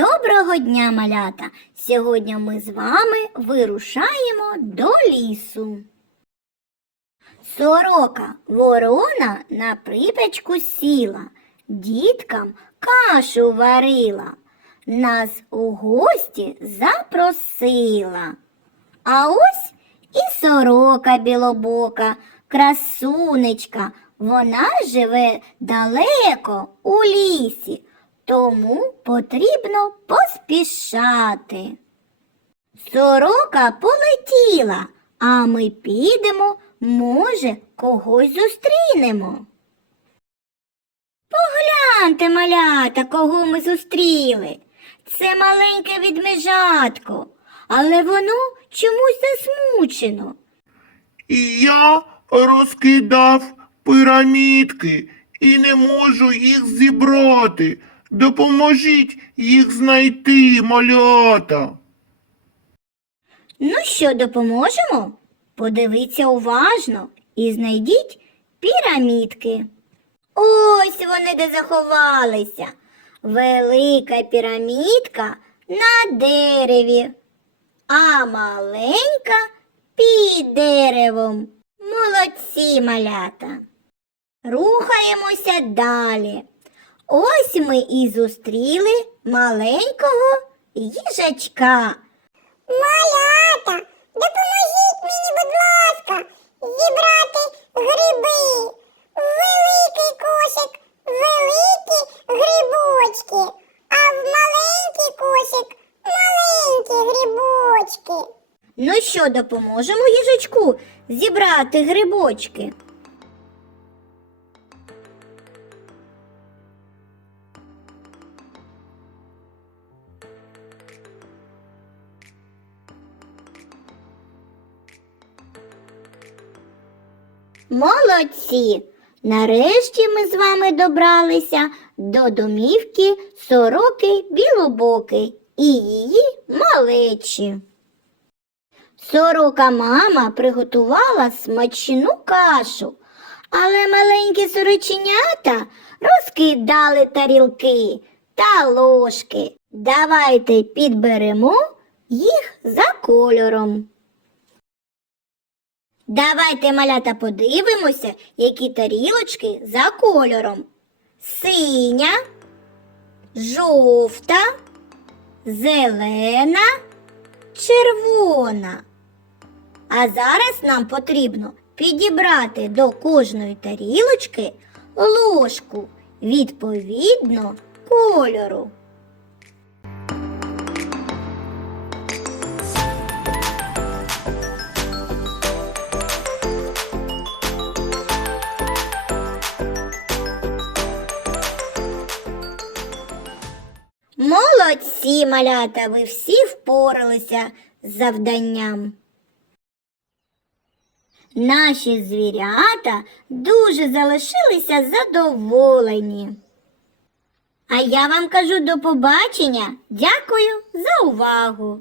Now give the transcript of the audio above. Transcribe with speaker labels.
Speaker 1: Доброго дня, малята! Сьогодні ми з вами вирушаємо до лісу. Сорока ворона на припечку сіла, діткам кашу варила, нас у гості запросила. А ось і сорока білобока, красунечка, вона живе далеко у лісі, тому потрібно поспішати. Сорока полетіла, а ми підемо, може, когось зустрінемо. Погляньте, малята, кого ми зустріли. Це маленьке відмежатко, але воно чомусь засмучено.
Speaker 2: Я розкидав пірамідки і не можу їх зібрати. Допоможіть їх знайти, малята.
Speaker 1: Ну що, допоможемо? Подивіться уважно і знайдіть пірамідки. Ось вони де заховалися. Велика пірамідка на дереві, а маленька під деревом. Молодці малята. Рухаємося далі. Ось ми і зустріли маленького їжачка.
Speaker 3: Малята, допоможіть мені, будь ласка, зібрати гриби. Великий кошик, великі грибочки, а в маленький кошик маленькі грибочки.
Speaker 1: Ну що, допоможемо їжачку зібрати грибочки? Молодці! Нарешті ми з вами добралися до домівки сороки білобоки і її малечі. Сорока мама приготувала смачну кашу, але маленькі сороченята розкидали тарілки та ложки. Давайте підберемо їх за кольором. Давайте, малята, подивимося, які тарілочки за кольором. Синя, жовта, зелена, червона. А зараз нам потрібно підібрати до кожної тарілочки ложку відповідно кольору. Молодці, малята, ви всі впоралися з завданням. Наші звірята дуже залишилися задоволені. А я вам кажу до побачення. Дякую за увагу.